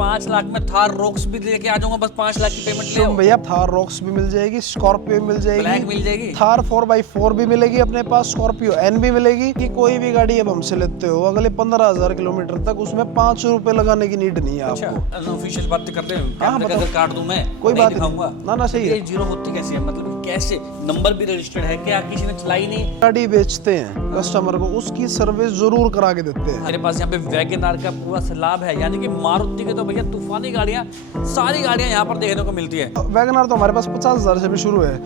5 लाख में थार रॉक्स भी लेके आ जाऊंगा, बस 5 लाख की पेमेंट ले आओ। भैया थार रॉक्स भी मिल जाएगी, स्कॉर्पियो मिल ब्लैक जाएगी, मिल जाएगी। थार 4x4 भी मिलेगी अपने पास, स्कॉर्पियो एन भी मिलेगी। कि कोई भी गाड़ी अब हमसे लेते हो अगले 15,000 किलोमीटर तक, उसमें 5 रुपए लगाने की नीड नहीं है आपको। अच्छा ऑफिशियल बात करते हैं, हाँ, कैमरे का बताओ। अगर काट दूं मैं कोई नहीं बात नहीं। दिखाऊंगा। ना ना सही है। ये जीरो होती कैसे है, मतलब कैसे नंबर भी रजिस्टर्ड है क्या, किसी ने चलाई नहीं? गाड़ी बेचते हैं कस्टमर को, उसकी सर्विस जरूर करा के देते हैं। मेरे पास यहाँ पे वैगनआर का पूरा सैलाब है, यानी कि मारुति के तो भैया तूफानी गाड़ियाँ, सारी गाड़ियाँ यहाँ पर देखने को मिलती है। वैगनआर तो हमारे पास 50,000 से भी शुरू है।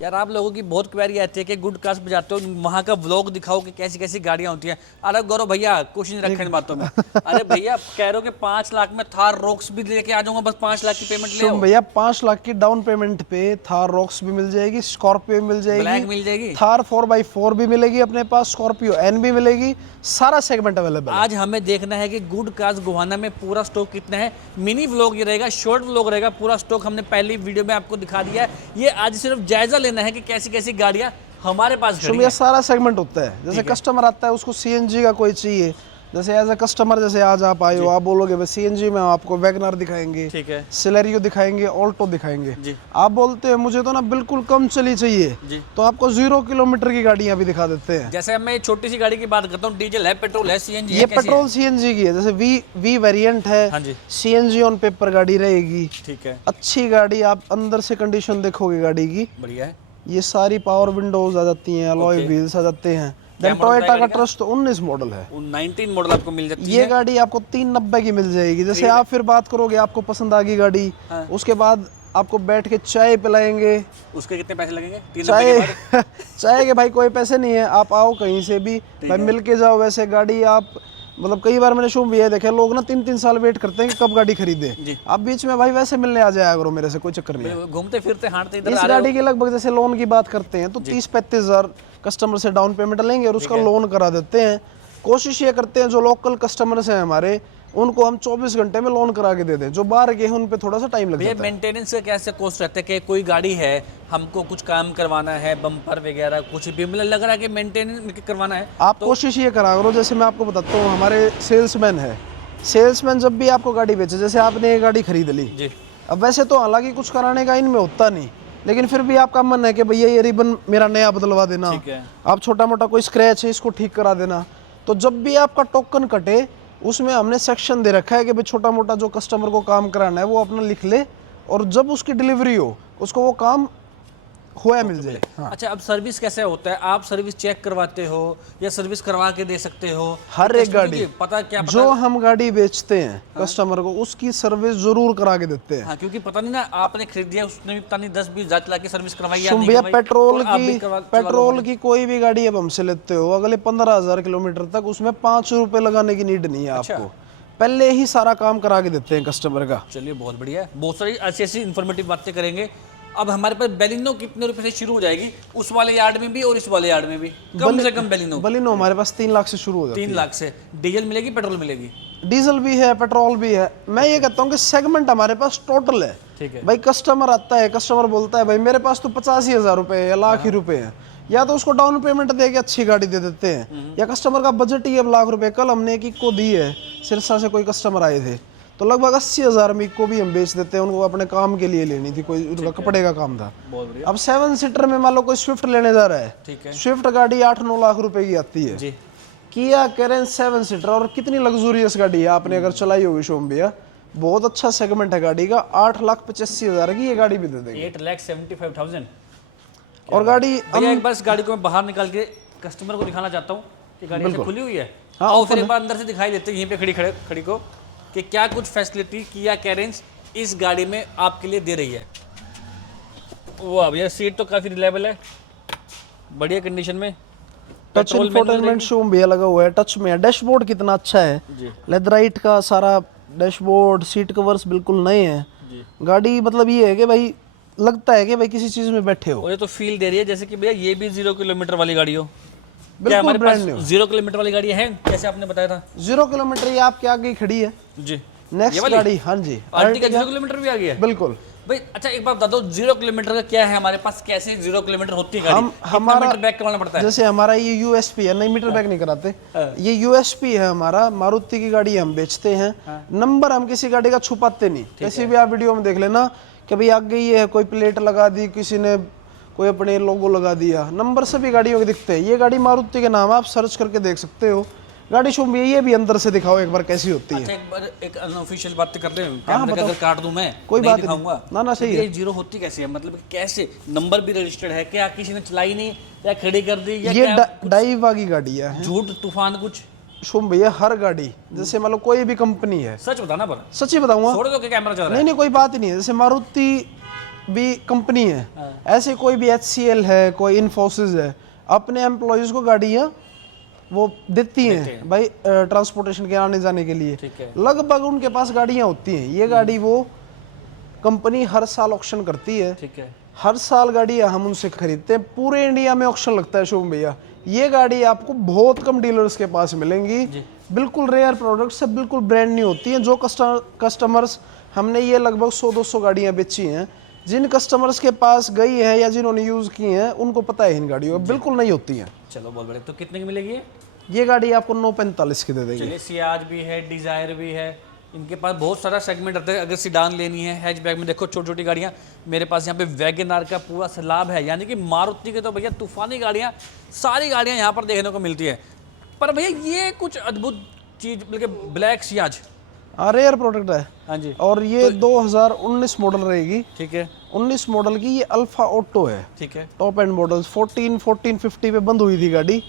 यार आप लोगों की बहुत क्वेरी आती है कि गुड कास्ट बजाते हो, वहाँ का व्लॉग दिखाओ कि कैसी कैसी गाड़ियाँ होती हैं। अरे गौरव भैया कुछ नहीं रखे इन बातों में। अरे भैया कह रहे हो कि 5 लाख में थार रॉक्स भी लेके आ जाऊंगा, बस 5 लाख की पेमेंट ले आओ। भैया 5 लाख की डाउन पेमेंट पे थार रॉक्स भी मिल जाएगी, स्कॉर्पियो मिल ब्लैक जाएगी, मिल जाएगी। थार 4x4 भी मिलेगी अपने पास, स्कॉर्पियो एन भी मिलेगी, सारा सेगमेंट अवेलेबल है। आज हमें देखना है कि गुड कास्ट गोहाना में पूरा स्टॉक कितना है। मिनी व्लॉग ये रहेगा, शॉर्ट व्लॉग रहेगा, पूरा स्टॉक हमने पहली वीडियो में आपको दिखा दिया है। ये आज सिर्फ जायजा लेना है कि कैसी कैसी गाड़ियां हमारे पास खड़ी भैया हैं। सारा सेगमेंट होता है। जैसे कस्टमर आता है उसको सीएनजी का कोई चाहिए, जैसे एज ए कस्टमर, जैसे आज आप आए हो, आप बोलोगे भाई सीएनजी में आपको वैगनआर दिखाएंगे, ठीक है सिलेरियो दिखाएंगे, ऑल्टो दिखाएंगे। जी। आप बोलते हैं मुझे तो ना बिल्कुल कम चली चाहिए, जी। तो आपको 0 किलोमीटर की गाड़ियां भी दिखा देते हैं। जैसे अब मैं छोटी सी गाड़ी की बात करता हूँ, डीजल है, पेट्रोल है, सीएनजी ये है, कैसी पेट्रोल सीएनजी की है। जैसे वी वेरिएंट है, हाँ जी। सीएनजी ऑन पेपर गाड़ी रहेगी, है? ठीक है, अच्छी गाड़ी। आप अंदर से कंडीशन देखोगे गाड़ी की, बढ़िया है। ये सारी पावर विंडोज आ जाती हैं, अलॉय Okay. व्हील्स आ जाते हैं। क्या देन model टोयोटा है का गाड़ी का? ट्रस्ट 19 मॉडल है। 19 मॉडल आपको मिल जाती ये है। गाड़ी आपको 390 की मिल जाएगी। जैसे आप फिर बात करोगे, आपको पसंद आ गई गाड़ी, हाँ। उसके बाद आपको बैठ के चाय पिलाएंगे। उसके कितने पैसे लगेंगे? 390 चाय के बाद? चाय के भाई कोई पैसे नहीं है, आप आओ कहीं से भी भाई मिल के जाओ। वैसे गाड़ी आप मतलब कई बार मैंने शो भी ये देखे, लोग ना 3-3 साल वेट करते हैं कि कब गाड़ी खरीदे। जी। आप बीच में भाई वैसे मिलने आ जाया करो मेरे से, कोई चक्कर नहीं है। घूमते फिरते हांटते इधर इस आ रहे हो। गाड़ी की लगभग जैसे लोन की बात करते हैं तो 30-35 हजार कस्टमर से डाउन पेमेंट लेंगे और उसका लोन करा देते हैं। कोशिश ये करते हैं जो लोकल कस्टमर्स हैं हमारे, उनको हम 24 घंटे में लोन करा के दे दें। जो बाहर के हैं उन पे थोड़ा सा टाइम लग भैया जाता है। मेंटेनेंस का कैसे कॉस्ट रहता है कि कोई गाड़ी है, हमको कुछ काम करवाना है, बम्पर वगैरह कुछ भी मतलब लग रहा है कि मेंटेनेंस करवाना है, आप कोशिश ये करा करो, जैसे मैं आपको बताता हूँ, हमारे सेल्समैन है, सेल्समैन जब भी आपको गाड़ी बेचे, जैसे आपने ये गाड़ी खरीद ली, जी अब वैसे तो हालांकि कुछ कराने का इनमें होता नहीं, लेकिन फिर भी आपका मन है कि भैया ये रिबन मेरा नया बदलवा देना, ठीक है। आप छोटा मोटा कोई स्क्रैच है इसको ठीक करा देना। तो जब भी आपका टोकन कटे, उसमें हमने सेक्शन दे रखा है कि भाई छोटा मोटा जो कस्टमर को काम कराना है वो अपना लिख ले, और जब उसकी डिलीवरी हो उसको वो काम होया मिल जाए। हाँ। अच्छा अब सर्विस कैसे होता है? आप सर्विस चेक करवाते हो या सर्विस करवा के दे सकते हो? हर एक गाड़ी पता क्या पता? जो हम गाड़ी बेचते हैं कस्टमर को, उसकी सर्विस जरूर करा के देते हैं। हाँ क्योंकि पता नहीं ना, आपने खरीद दिया, उसने भी पता नहीं 10-20 हजार चला के सर्विस करवाई या सुन नहीं भैया, करवाई, पेट्रोल और आप भी की चला पेट्रोल लो। की कोई भी गाड़ी अब हमसे लेते हो अगले 15,000 किलोमीटर तक, उसमें 5 रुपए लगाने की नीड नहीं है आपको। पहले ही सारा काम करा के देते हैं कस्टमर का। चलिए बहुत बढ़िया है, बहुत सारी ऐसी ऐसी इन्फॉर्मेटिव बातें करेंगे। अब हमारे पास बेलिनो कितने रुपए से शुरू हो जाएगी? उस वाले यार्ड में भी और इस वाले यार्ड में भी कम से कम बेलिनो बलिनो हमारे पास 3 लाख से शुरू हो जाती 3 लाख से। डीजल मिलेगी, पेट्रोल मिलेगी? है। डीजल भी है, पेट्रोल भी है। मैं ये कहता हूँ कि सेगमेंट हमारे पास टोटल है। ठीक है भाई कस्टमर आता है, कस्टमर बोलता है भाई मेरे पास तो 85,000 रुपए है या लाख ही रुपए है, या तो उसको डाउन पेमेंट दे के अच्छी गाड़ी दे देते हैं, या कस्टमर का बजट ही अब लाख रुपए। कल हमने एक इको दी है, सिरसा से कोई कस्टमर आए थे, तो लगभग 80,000 में इको भी हम बेच देते हैं। उनको अपने काम के लिए लेनी थी, कोई उनका कपड़े का काम था। बहुत बढ़िया। अब 7 सीटर में मान लो कोई स्विफ्ट लेने जा रहा है, ठीक है स्विफ्ट गाड़ी 8-9 लाख रुपए की आती है। जी। किया कैरेंस 7 सीटर, और कितनी लग्जूरियस गाड़ी है, आपने अगर चलाई होगी शोम भैया, बहुत अच्छा सेगमेंट है गाड़ी का। 8,85,000 की ये गाड़ी भी दे देंगे। 8,75,000। और गाड़ी भैया एक बार इस गाड़ी को मैं बाहर निकाल के कस्टमर को दिखाना चाहता हूँ कि गाड़ी ऐसे खुली हुई है। हाँ, और फिर एक बार अंदर से दिखाई देते हैं यहीं पे खड़ी को कि क्या कुछ फैसिलिटी किया कैरेंस इस गाड़ी में आपके लिए दे रही है। वाह भैया, सीट तो काफ़ी रिलायबल है, बढ़िया कंडीशन में। टच इंफोटेनमेंट शोम भैया लगा हुआ है, टच में है। डैशबोर्ड कितना अच्छा है, जी लेदराइट का सारा डैशबोर्ड, सीट कवर्स बिल्कुल नए हैं। जी। गाड़ी मतलब ये है कि भाई लगता है कि भाई किसी चीज में बैठे हो। और ये तो फील दे रही है जैसे कि भैया ये भी 0 किलोमीटर वाली गाड़ी हो। क्या बिल्कुल हमारे पास ब्रांड न्यू 0 किलोमीटर वाली गाड़ी है जैसे आपने बताया था? 0 किलोमीटर ये आपके आगे ही खड़ी है। जी। नेक्स्ट गाड़ी, हाँ जी, आर्टिका 0 किलोमीटर भी आ गई है? बिल्कुल। भाई अच्छा एक बात बता दो, 0 किलोमीटर का क्या है हमारे पास, कैसे 0 किलोमीटर होती है गाड़ी? हमारा मीटर बैक करवाना पड़ता है? जैसे हमारा ये यूएसपी है, नहीं मीटर बैक नहीं कराते, ये यूएसपी है हमारा। मारुति की गाड़ी हम बेचते हैं, नंबर हम किसी गाड़ी का छुपाते नहीं। किसी भी आप वीडियो में देख लेना कि भाई आगे ये है, कोई प्लेट लगा दी किसी ने, कोई अपने लोगो लगा दिया, नंबर सभी गाड़ियों के दिखते हैं। ये गाड़ी मारुति के नाम है, आप सर्च करके देख सकते हो। गाड़ी शुभ, ये भी अंदर से दिखाओ एक बार कैसी होती है। अच्छा एक बार एक अनऑफिशियल बात करते हैं, कैमरे का अगर काट दूं मैं, कोई नहीं बात दिखाऊंगा। नहीं, ना सही है। ये 0 होती कैसे है, मतलब कैसे नंबर भी रजिस्टर्ड है क्या, किसी ने चलाई नहीं या खड़ी कर दी या ये क्या? डाइवा की गाड़ी है झूठ तूफान कुछ? शुभ भैया, हर गाड़ी जैसे मान लो कोई भी कंपनी है, सच बताना पर, सच्ची बताऊंगा, छोड़ दो कि कैमरा चल रहा है। नहीं नहीं कोई बात ही नहीं है। जैसे मारुति भी कंपनी है, ऐसे कोई भी HCL है, कोई इन्फोसिस है, अपने एम्प्लॉयज को गाड़ियाँ वो देती हैं भाई, ट्रांसपोर्टेशन के आने जाने के लिए। ठीक है। लगभग उनके पास गाड़ियाँ होती हैं। ये गाड़ी वो कंपनी हर साल ऑक्शन करती है, ठीक है। हर साल गाड़ी हम उनसे खरीदते हैं। पूरे इंडिया में ऑक्शन लगता है शुभम भैया। ये गाड़ी आपको बहुत कम डीलर्स के पास मिलेंगी, बिल्कुल रेयर प्रोडक्ट्स है, बिल्कुल ब्रांड न्यू होती हैं। जो कस्टमर्स, हमने ये लगभग 100-200 गाड़ियाँ बेची हैं, जिन कस्टमर्स के पास गई है या जिन्होंने यूज़ की हैं उनको पता है इन गाड़ियों का बिल्कुल नहीं होती हैं। चलो बहुत बड़े, तो कितने की मिलेगी ये गाड़ी आपको 945 की दे देंगे। चलिए, सियाज भी है, डिजायर भी है, इनके पास बहुत सारा सेगमेंट रहता है। अगर सीडान लेनी है, हैचबैक में देखो छोटी छोटी गाड़ियाँ, मेरे पास यहाँ पे वैगनआर का पूरा सैलाब है, यानी कि मारुति के तो भैया तूफानी गाड़ियाँ, सारी गाड़ियाँ यहाँ पर देखने को मिलती है। पर भैया ये कुछ अद्भुत चीज़, बल्कि ब्लैक सियाज रेयर प्रोडक्ट है। हाँ जी। और ये 2019 मॉडल रहेगी। ठीक है। 19 मॉडल की, ये अल्फा ऑटो है। ठीक है। टॉप एंड मॉडल 1450 पे बंद हुई थी गाड़ी।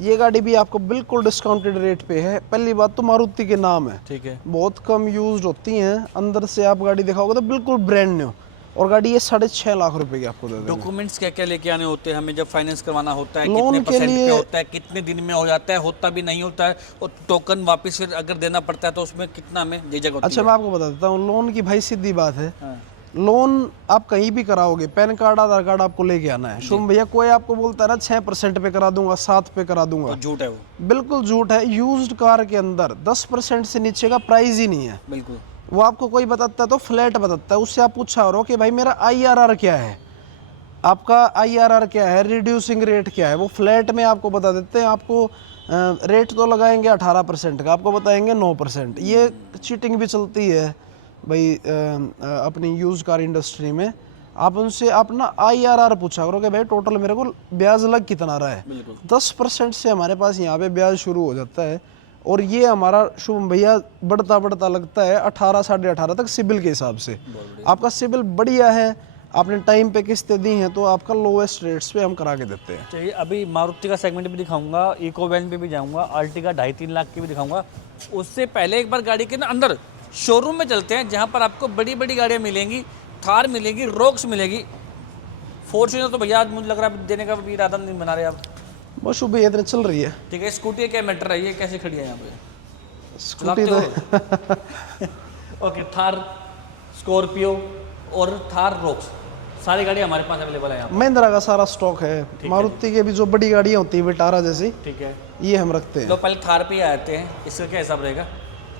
ये गाड़ी भी आपको बिल्कुल डिस्काउंटेड रेट पे है। पहली बात तो मारुति के नाम है, ठीक है। बहुत कम यूज्ड होती हैं। अंदर से आप गाड़ी दिखाओगे तो बिल्कुल ब्रांड न्यू, और गाड़ी ये 6.5 लाख रुपए की आपको दे देंगे। डॉक्यूमेंट्स क्या क्या लेके आने होते हैं हमें जब फाइनेंस करवाना होता है? लोन कितने के परसेंट लिए- पे होता है, कितने दिन में हो जाता है, होता भी नहीं होता है, और टोकन वापस फिर अगर देना पड़ता है तो उसमें कितना हमें झिझक होती अच्छा है? मैं आपको बता देता हूँ, लोन की भाई सीधी बात है। हाँ। लोन आप कहीं भी कराओगे, पैन कार्ड आधार कार्ड आपको लेके आना है। शुभ भैया, कोई आपको बोलता है ना 6% पे करा दूंगा, 7 पे करा दूंगा, तो झूठ है वो, बिल्कुल झूठ है। यूज्ड कार के अंदर 10% से नीचे का प्राइस ही नहीं है। बिल्कुल। वो आपको कोई बताता है तो फ्लैट बताता है, उससे आप पूछा हो कि भाई मेरा IRR क्या है, आपका IRR क्या है, रिड्यूसिंग रेट क्या है, वो फ्लैट में आपको बता देते हैं। आपको रेट तो लगाएंगे 18% का, आपको बताएंगे 9%। ये चीटिंग भी चलती है भाई अपनी यूज कार इंडस्ट्री में। आप उनसे अपना IRR पूछा करो कि भाई टोटल मेरे को ब्याज लग कितना रहा है। बिल्कुल। 10% से हमारे पास यहाँ पे ब्याज शुरू हो जाता है, और ये हमारा शुभम भैया बढ़ता बढ़ता लगता है 18 साढ़े 18 तक सिबिल के हिसाब से। आपका सिबिल बढ़िया है, आपने टाइम पे किस्तें दी हैं, तो आपका लोवेस्ट रेट्स पे हम करा के देते हैं। चाहिए अभी मारुति का सेगमेंट भी दिखाऊंगा, इको वैन पे भी जाऊंगा, आर्टिका 2.5-3 लाख की भी दिखाऊंगा। उससे पहले एक बार गाड़ी के ना अंदर शोरूम में चलते हैं, जहाँ पर आपको बड़ी बड़ी गाड़ियाँ मिलेंगी, थार मिलेगी, रोक्स मिलेगी। फॉर्च्यूनर तो भैया मुझे लग रहा है देने का भी इरादा नहीं बना रहे आप। बस शुभ भैया इतने चल रही है ठीक है। स्कूटी क्या मैटर है, ये कैसे खड़ी है यहाँ पे? स्कूटी तो ओके, थार, स्कॉर्पियो और थार रोक्स, सारी गाड़ी हमारे पास अवेलेबल है यहाँ महिंद्रा का सारा स्टॉक है। मारुति के भी जो बड़ी गाड़ियाँ होती है विटारा जैसी, पे। ठीक है। ये हम रखते हैं। तो पहले थार पे ही आते हैं, इसका क्या हिसाब रहेगा?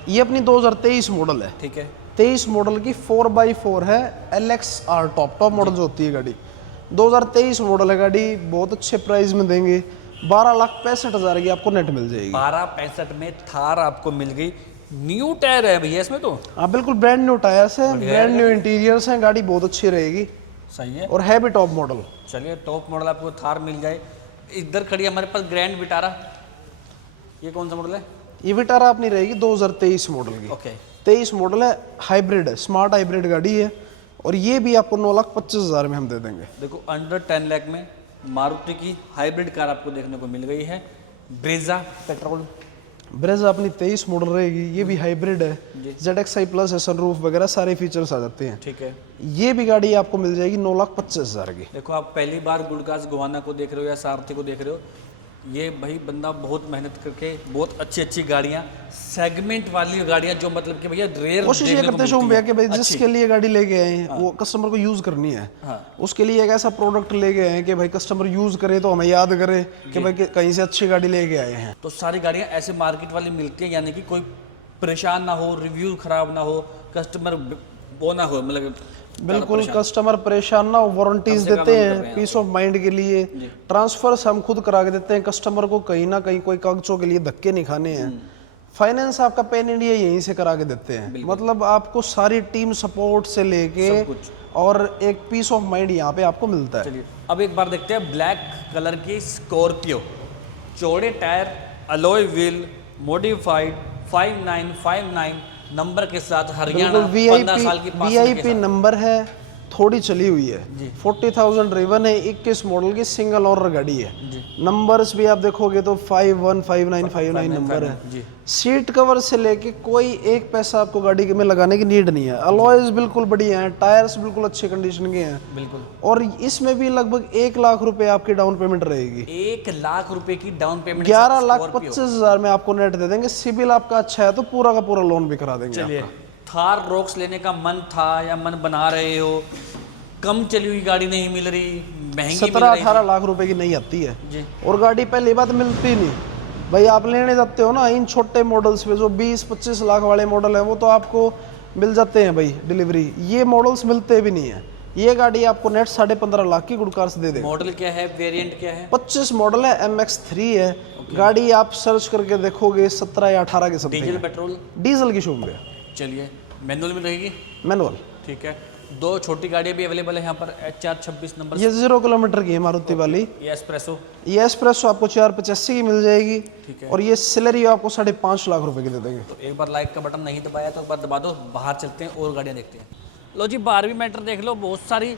ये अपनी 2023 मॉडल है। ठीक है। 23 मॉडल की 4x4 है, LXR टॉप मॉडल जो होती है गाड़ी। 2023 मॉडल है गाड़ी, बहुत अच्छे प्राइस में देंगे। 12,65,000 की आपको नेट मिल जाएगी। 12,65 में थार आपको मिल गई। न्यू टायर है भैया इसमें तो? हाँ बिल्कुल ब्रांड न्यू टायर्स हैं, ब्रांड न्यू इंटीरियर्स हैं, गाड़ी बहुत अच्छी रहेगी सही है। और है भी टॉप मॉडल। चलिए, टॉप मॉडल आपको थार मिल जाए। इधर खड़ी है हमारे पास ग्रैंड विटारा, ये कौन सा मॉडल है? ये विटारा अपनी रहेगी 2023 मॉडल की। ओके। 23 मॉडल है, हाइब्रिड है, स्मार्ट हाइब्रिड गाड़ी है, और ये भी आपको 9,25,000 में हम दे देंगे। देखो, अंडर 10 लाख में मारुति की हाइब्रिड कार आपको देखने को मिल गई है, ब्रेजा पेट्रोल। ब्रेजा अपनी 23 मॉडल रहेगी, ये भी हाइब्रिड है, ZXi प्लस है, सनरूफ वगैरह सारे फीचर्स आ जाते हैं। ठीक है। ये भी गाड़ी आपको मिल जाएगी 9,25,000 की। देखो, आप पहली बार गुड़गास गोवाना को देख रहे हो या सारथी को देख रहे हो, ये भाई बंदा बहुत मेहनत करके बहुत अच्छी अच्छी गाड़ियाँ, सेगमेंट वाली गाड़ियाँ जो मतलब कि भैया रेयर कोशिश ये करते हैं भैया कि भाई जिसके लिए गाड़ी लेके आए हैं वो कस्टमर को यूज करनी है। उसके लिए एक ऐसा प्रोडक्ट लेके आए हैं कि भाई कस्टमर यूज करे तो हमें याद करे कि भाई कहीं से अच्छी गाड़ी लेके आए हैं। तो सारी गाड़ियाँ ऐसे मार्केट वाली मिलती है, यानी कि कोई परेशान ना हो, रिव्यू खराब ना हो, कस्टमर वो ना हो, मतलब बिल्कुल कस्टमर परेशान ना हो, वारंटीज देते हैं पीस ऑफ माइंड के लिए। ट्रांसफर्स हम खुद करा के देते हैं, कस्टमर को कहीं ना कहीं कोई कागजों के लिए धक्के नहीं खाने हैं। फाइनेंस आपका पैन इंडिया यहीं से करा के देते हैं, मतलब आपको सारी टीम सपोर्ट से लेके और एक पीस ऑफ माइंड यहाँ पे आपको मिलता है। चलिए अब एक बार देखते हैं ब्लैक कलर की स्कॉर्पियो, चौड़े tyre, alloy wheel, modified 5959 number के साथ, हरियाणा, 15 साल की वीआईपी नंबर है, थोड़ी चली हुई है, 40,000 रिवन है, 21 मॉडल की सिंगल ओनर गाड़ी है। नंबर्स भी आप देखोगे तो 515959 नंबर है। सीट कवर से लेके कोई एक पैसा आपको गाड़ी में लगाने की नीड नहीं है। अलॉयज बिल्कुल बढ़िया हैं, टायर्स बिल्कुल अच्छे कंडीशन के हैं बिल्कुल, और इसमें भी लगभग 1 लाख रुपए आपकी डाउन पेमेंट रहेगी। 1 लाख रुपए की डाउन पेमेंट, 11,25,000 में आपको नेट दे देंगे। सिबिल आपका अच्छा है तो पूरा का पूरा लोन भी करा देंगे। चलिए थार रॉक्स लेने का मन था या मन बना रहे हो, कम चली हुई गाड़ी नहीं मिल रही, महंगी 17-18 लाख रुपए की नहीं आती है जी। और गाड़ी पहली बात मिलती नहीं भाई। आप लेने जाते हो ना इन छोटे मॉडल्स पे, जो 20-25 लाख वाले मॉडल है वो तो आपको मिल जाते हैं भाई डिलीवरी, ये मॉडल्स मिलते भी नहीं है। ये गाड़ी आपको नेट 15.5 लाख की गुड कार्स दे देगा। मॉडल क्या है, वेरिएंट क्या है? 25 मॉडल है, MX3 है। गाड़ी आप सर्च करके देखोगे 17 या 18 के समथिंग। Diesel petrol? डीजल की शूम है। चलिए मैनुअल में रहेगी? मैनुअल। ठीक है, 2 छोटी गाड़ियाँ भी अवेलेबल है यहाँ पर, HR 26 नंबर। ये 0 किलोमीटर की है मारुति वाली। ये एस्प्रेसो? ये एस्प्रेसो आपको 485 की मिल जाएगी। ठीक है। और ये सिलेरियो आपको 5.5 लाख रुपए की दे देंगे। तो एक बार लाइक का बटन नहीं दबाया तो एक बार दबा दो, बाहर चलते हैं और गाड़ियाँ देखते हैं। लो जी 12वीं मेटर देख लो, बहुत सारी।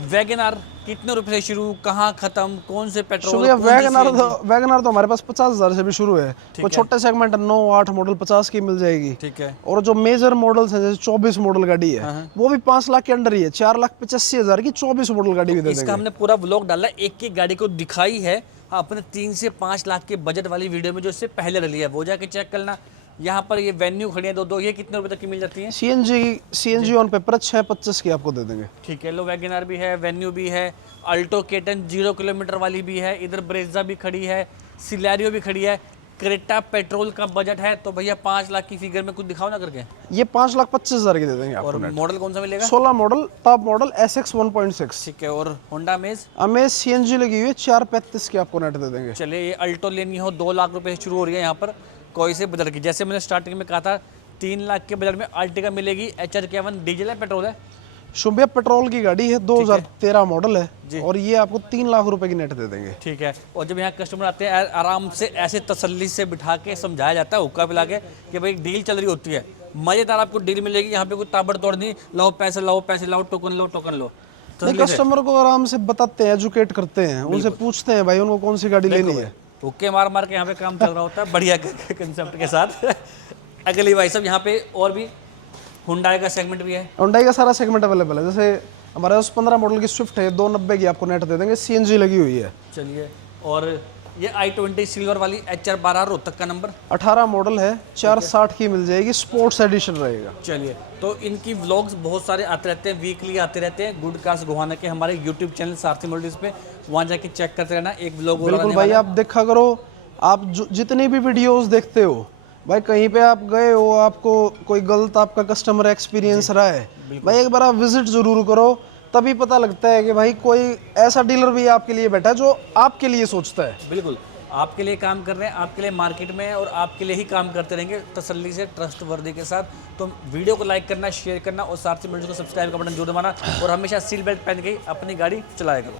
वैगनआर कितने रुपए से शुरू, कहाँ खत्म, कौन से पेट्रोल? वैगनआर तो हमारे पास 50,000 से भी शुरू है। वो छोटे सेगमेंट 9-8 मॉडल 50 की मिल जाएगी। ठीक है। और जो मेजर मॉडल्स हैं जैसे 24 मॉडल गाड़ी है वो भी 5 लाख के अंडर ही है। 4,85,000 की 24 मॉडल गाड़ी भी दे देंगे। इसका हमने पूरा व्लॉग डाला, एक एक गाड़ी को दिखाई है। आपने 3 से 5 लाख के बजट वाली वीडियो में जो इससे पहले डली है वो जाके चेक करना। यहाँ पर ये वेन्यू खड़ी है दो, ये कितने रुपए तक की मिल जाती है? सीएनजी ऑन पेपर 6.25 की आपको दे देंगे। ठीक है, लो वैगनआर भी है, वेन्यू भी है, अल्टो केटन 0 किलोमीटर वाली भी है, इधर ब्रेजा भी खड़ी है, सिलेरियो भी खड़ी है, क्रेटा पेट्रोल का बजट है तो भैया 5 लाख की फिगर में कुछ दिखाओ ना करके। ये 5,25,000 की दे देंगे आपको। और मॉडल कौन सा मिलेगा? 16 मॉडल, टॉप मॉडल SX 1.6। ठीक है। और होंडा अमेज सीएनजी लगी हुई है, 4.35 की आपको नेट दे देंगे। चलिए ये अल्टो लेनी हो 2 लाख रुपए से शुरू हो रही है यहाँ पर, कोई से बदल की। जैसे मैंने स्टार्टिंग में कहा था 3 लाख के बजट में अर्टिगा मिलेगी। HR-51 डीजल है पेट्रोल है? शुभ पेट्रोल की गाड़ी है, 2013 मॉडल है और ये आपको 3 लाख रुपए की नेट दे देंगे। ठीक है। और जब यहाँ कस्टमर आते हैं आराम से ऐसे तसल्ली से बिठा के समझाया जाता है, हुक्का पिला के कि भाई डील चल रही होती है, मजेदार आपको डील मिलेगी। यहाँ पे कोई ताबड़तोड़ नहीं, लाओ पैसे लाओ, टोकन लो। तो कस्टमर को आराम से बताते हैं, एजुकेट करते हैं, उनसे पूछते हैं भाई उनको कौन सी गाड़ी लेनी है। हुक्के मार के यहाँ पे काम चल रहा होता है बढ़िया कंसेप्ट के साथ। अगली भाई साहब यहाँ पे और भी हुंडई का सेगमेंट भी है। हुंडई का सारा सेगमेंट अवेलेबल है। जैसे हमारे पास 15 मॉडल की स्विफ्ट है, 290 की आपको नेट दे देंगे, सीएनजी लगी हुई है। चलिए, और ये i20 सिल्वर वाली HR-12 रोहतक का नंबर, 18 मॉडल है, 460 की मिल जाएगी, स्पोर्ट्स एडिशन रहेगा। चलिए, तो इनकी व्लॉग्स बहुत सारे आते रहते हैं, वीकली आते रहते हैं गुड कार्स गोहाना के हमारे यूट्यूब चैनल सारथी मोटर्स पे, वहाँ जाके चेक करते रहना। एक व्लॉग बिल्कुल भाई, आप देखा करो। आप जितनी भी वीडियोस देखते हो भाई, कहीं पे आप गए हो, आपको कोई गलत आपका कस्टमर एक्सपीरियंस रहा है भाई, एक बार आप विजिट जरूर करो, तभी पता लगता है कि भाई कोई ऐसा डीलर भी आपके लिए बैठा है जो आपके लिए सोचता है। बिल्कुल, आपके लिए काम कर रहे हैं, आपके लिए मार्केट में और आपके लिए ही काम करते रहेंगे तसल्ली से, ट्रस्ट वर्दी के साथ। तो वीडियो को लाइक करना, शेयर करना और सारथी मोटर्स को सब्सक्राइब का बटन जरूर दबाना और हमेशा सीट बेल्ट पहन के अपनी गाड़ी चलाया करो।